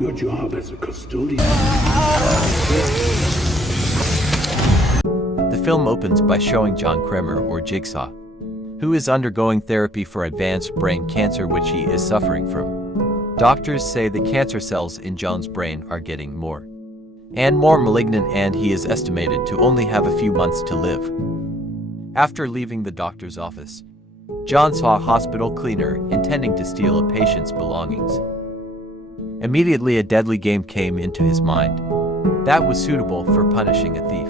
Your job as a custodian. The film opens by showing John Kremer, or Jigsaw, who is undergoing therapy for advanced brain cancer which he is suffering from. Doctors say the cancer cells in John's brain are getting more and more malignant, and he is estimated to only have a few months to live. After leaving the doctor's office, John saw a hospital cleaner intending to steal a patient's belongings. Immediately a deadly game came into his mind that was suitable for punishing a thief.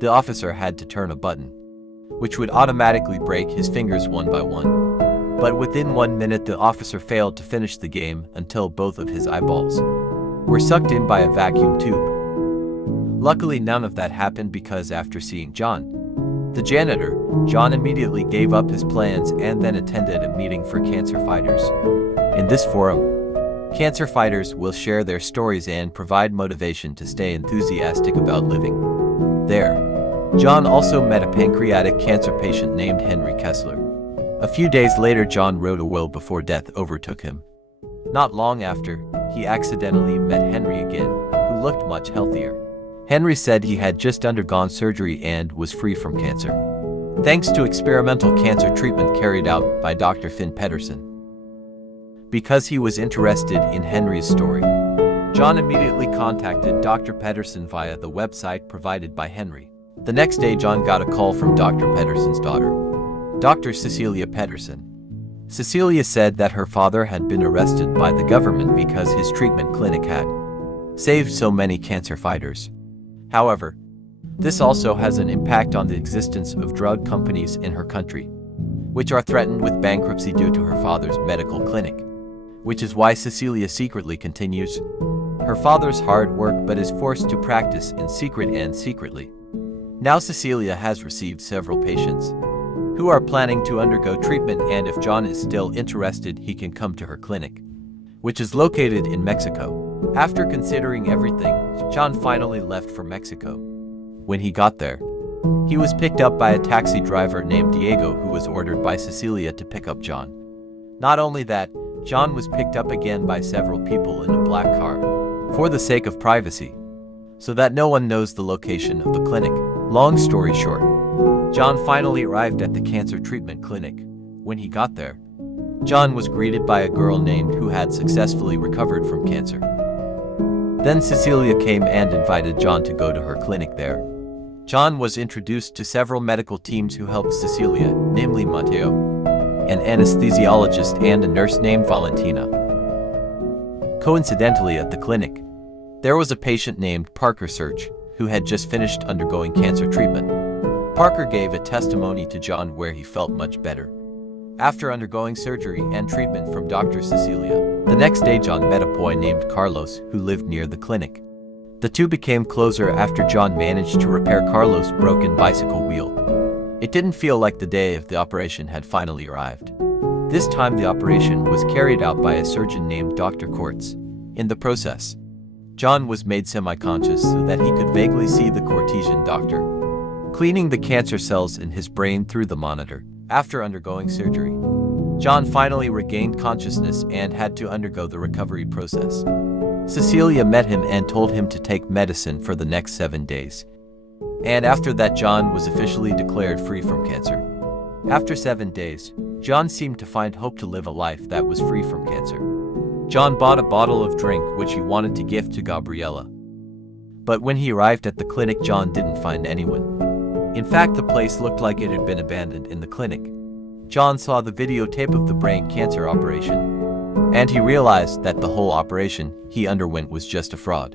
The officer had to turn a button, which would automatically break his fingers one by one. But within 1 minute the officer failed to finish the game until both of his eyeballs were sucked in by a vacuum tube. Luckily none of that happened, because after seeing John, the janitor, John immediately gave up his plans and then attended a meeting for cancer fighters. In this forum, cancer fighters will share their stories and provide motivation to stay enthusiastic about living. There, John also met a pancreatic cancer patient named Henry Kessler. A few days later, John wrote a will before death overtook him. Not long after, he accidentally met Henry again, who looked much healthier. Henry said he had just undergone surgery and was free from cancer, thanks to experimental cancer treatment carried out by Dr. Finn Pedersen. Because he was interested in Henry's story, John immediately contacted Dr. Pedersen via the website provided by Henry. The next day, John got a call from Dr. Pedersen's daughter, Dr. Cecilia Pedersen. Cecilia said that her father had been arrested by the government because his treatment clinic had saved so many cancer fighters. However, this also has an impact on the existence of drug companies in her country, which are threatened with bankruptcy due to her father's medical clinic, which is why Cecilia secretly continues her father's hard work but is forced to practice in secret and secretly. Now Cecilia has received several patients who are planning to undergo treatment, and if John is still interested, he can come to her clinic, which is located in Mexico. After considering everything, John finally left for Mexico. When he got there, he was picked up by a taxi driver named Diego, who was ordered by Cecilia to pick up John. Not only that, John was picked up again by several people in a black car, for the sake of privacy, so that no one knows the location of the clinic. Long story short, John finally arrived at the cancer treatment clinic. When he got there, John was greeted by a girl named who had successfully recovered from cancer. Then Cecilia came and invited John to go to her clinic there. John was introduced to several medical teams who helped Cecilia, namely Mateo, an anesthesiologist, and a nurse named Valentina. Coincidentally, at the clinic, there was a patient named Parker Search, who had just finished undergoing cancer treatment. Parker gave a testimony to John where he felt much better after undergoing surgery and treatment from Dr. Cecilia. The next day, John met a boy named Carlos who lived near the clinic. The two became closer after John managed to repair Carlos' broken bicycle wheel. It didn't feel like the day of the operation had finally arrived. This time the operation was carried out by a surgeon named Dr. Kortz. In the process, John was made semi-conscious so that he could vaguely see the Cortesian doctor cleaning the cancer cells in his brain through the monitor. After undergoing surgery, John finally regained consciousness and had to undergo the recovery process. Cecilia met him and told him to take medicine for the next 7 days. And after that, John was officially declared free from cancer. After 7 days, John seemed to find hope to live a life that was free from cancer. John bought a bottle of drink which he wanted to gift to Gabriella. But when he arrived at the clinic, John didn't find anyone. In fact, the place looked like it had been abandoned. In the clinic, John saw the videotape of the brain cancer operation, and he realized that the whole operation he underwent was just a fraud.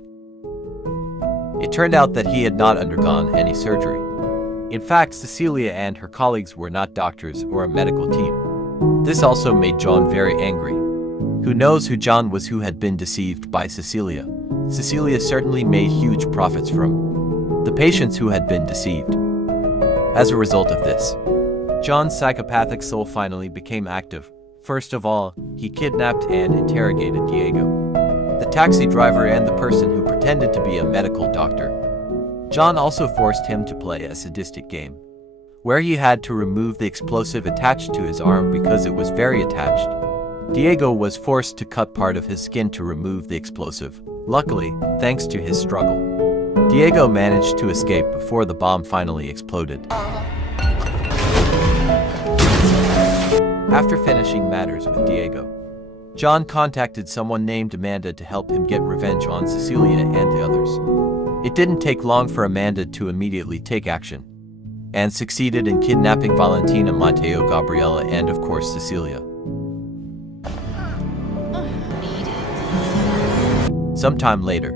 It turned out that he had not undergone any surgery. In fact, Cecilia and her colleagues were not doctors or a medical team. This also made John very angry. Who knows who John was who had been deceived by Cecilia? Cecilia certainly made huge profits from the patients who had been deceived. As a result of this, John's psychopathic soul finally became active. First of all, he kidnapped and interrogated Diego, the taxi driver, and the person who pretended to be a medical doctor. John also forced him to play a sadistic game, where he had to remove the explosive attached to his arm because it was very attached. Diego was forced to cut part of his skin to remove the explosive. Luckily, thanks to his struggle, Diego managed to escape before the bomb finally exploded. After finishing matters with Diego, John contacted someone named Amanda to help him get revenge on Cecilia and the others. It didn't take long for Amanda to immediately take action, and succeeded in kidnapping Valentina, Mateo, Gabriella, and of course Cecilia. Sometime later,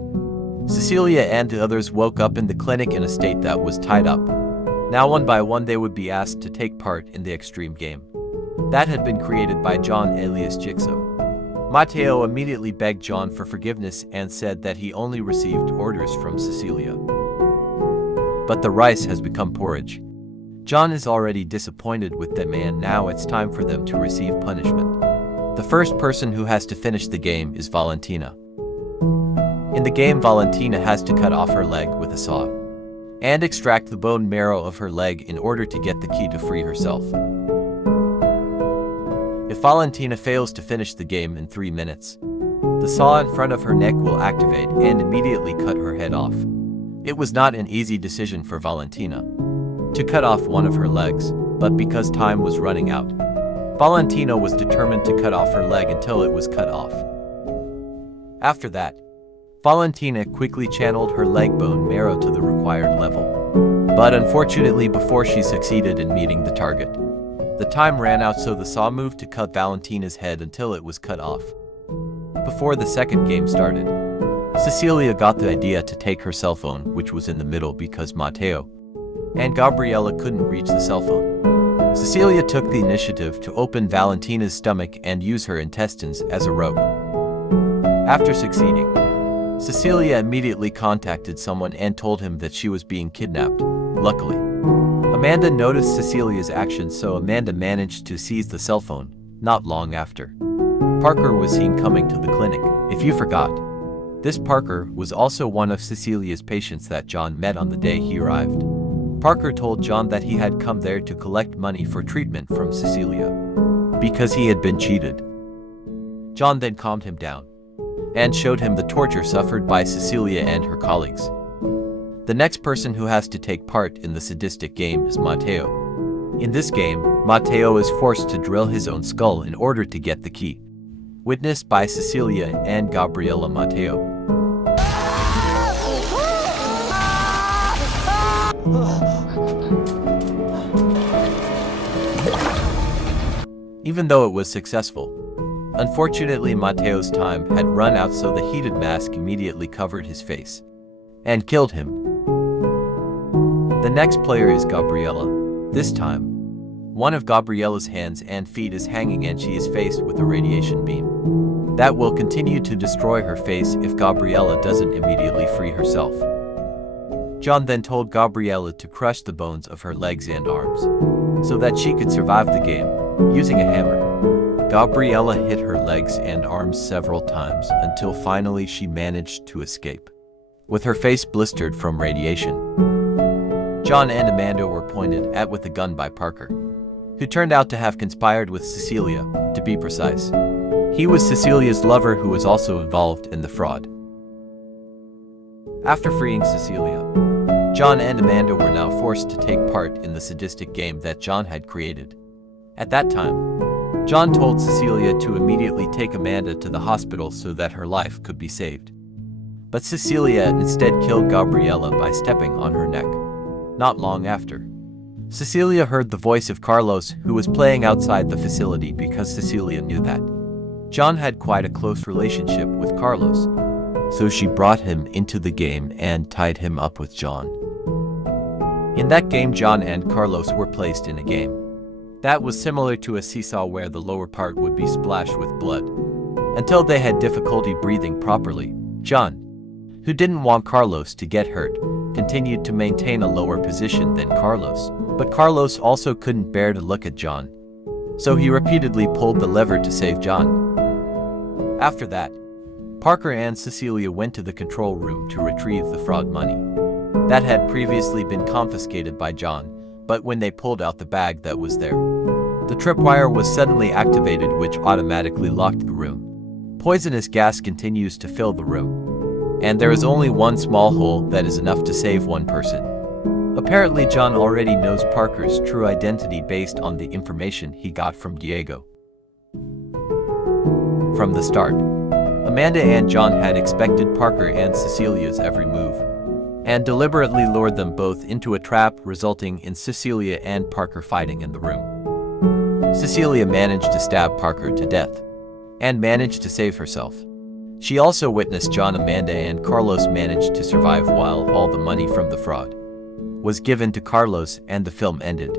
Cecilia and the others woke up in the clinic in a state that was tied up. Now one by one they would be asked to take part in the extreme game that had been created by John alias Jigsaw. Mateo immediately begged John for forgiveness and said that he only received orders from Cecilia. But the rice has become porridge. John is already disappointed with them and now it's time for them to receive punishment. The first person who has to finish the game is Valentina. In the game, Valentina has to cut off her leg with a saw and extract the bone marrow of her leg in order to get the key to free herself. If Valentina fails to finish the game in 3 minutes, the saw in front of her neck will activate and immediately cut her head off. It was not an easy decision for Valentina to cut off one of her legs, but because time was running out, Valentina was determined to cut off her leg until it was cut off. After that, Valentina quickly channeled her leg bone marrow to the required level. But unfortunately, before she succeeded in meeting the target, the time ran out, so the saw moved to cut Valentina's head until it was cut off. Before the second game started, Cecilia got the idea to take her cell phone, which was in the middle because Mateo and Gabriella couldn't reach the cell phone. Cecilia took the initiative to open Valentina's stomach and use her intestines as a rope. After succeeding, Cecilia immediately contacted someone and told him that she was being kidnapped. Luckily, Amanda noticed Cecilia's actions, so Amanda managed to seize the cell phone. Not long after, Parker was seen coming to the clinic. If you forgot, this Parker was also one of Cecilia's patients that John met on the day he arrived. Parker told John that he had come there to collect money for treatment from Cecilia because he had been cheated. John then calmed him down and showed him the torture suffered by Cecilia and her colleagues. The next person who has to take part in the sadistic game is Mateo. In this game, Mateo is forced to drill his own skull in order to get the key. Witnessed by Cecilia and Gabriella, Mateo even though it was successful, unfortunately Mateo's time had run out, so the heated mask immediately covered his face and killed him. The next player is Gabriella. This time, one of Gabriella's hands and feet is hanging and she is faced with a radiation beam that will continue to destroy her face if Gabriella doesn't immediately free herself. John then told Gabriella to crush the bones of her legs and arms so that she could survive the game using a hammer. Gabriella hit her legs and arms several times until finally she managed to escape, with her face blistered from radiation. John and Amanda were pointed at with a gun by Parker, who turned out to have conspired with Cecilia, to be precise. He was Cecilia's lover who was also involved in the fraud. After freeing Cecilia, John and Amanda were now forced to take part in the sadistic game that John had created. At that time, John told Cecilia to immediately take Amanda to the hospital so that her life could be saved. But Cecilia instead killed Gabriella by stepping on her neck. Not long after, Cecilia heard the voice of Carlos, who was playing outside the facility because Cecilia knew that John had quite a close relationship with Carlos, so she brought him into the game and tied him up with John. In that game, John and Carlos were placed in a game that was similar to a seesaw where the lower part would be splashed with blood until they had difficulty breathing properly. John, who didn't want Carlos to get hurt, continued to maintain a lower position than Carlos, but Carlos also couldn't bear to look at John, so he repeatedly pulled the lever to save John. After that, Parker and Cecilia went to the control room to retrieve the fraud money that had previously been confiscated by John, but when they pulled out the bag that was there, The tripwire was suddenly activated, which automatically locked the room. Poisonous gas continues to fill the room, and there is only one small hole that is enough to save one person. Apparently, John already knows Parker's true identity based on the information he got from Diego. From the start, Amanda and John had expected Parker and Cecilia's every move, and deliberately lured them both into a trap, resulting in Cecilia and Parker fighting in the room. Cecilia managed to stab Parker to death, and managed to save herself. She also witnessed John, Amanda, and Carlos managed to survive while all the money from the fraud was given to Carlos, and the film ended.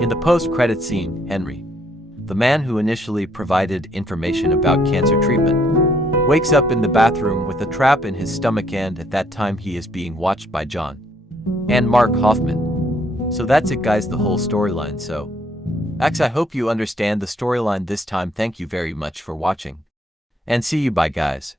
In the post-credit scene, Henry, the man who initially provided information about cancer treatment, wakes up in the bathroom with a trap in his stomach, and at that time he is being watched by John and Mark Hoffman. So that's it, guys, the whole storyline. So I hope you understand the storyline this time. Thank you very much for watching, and see you. Bye, guys.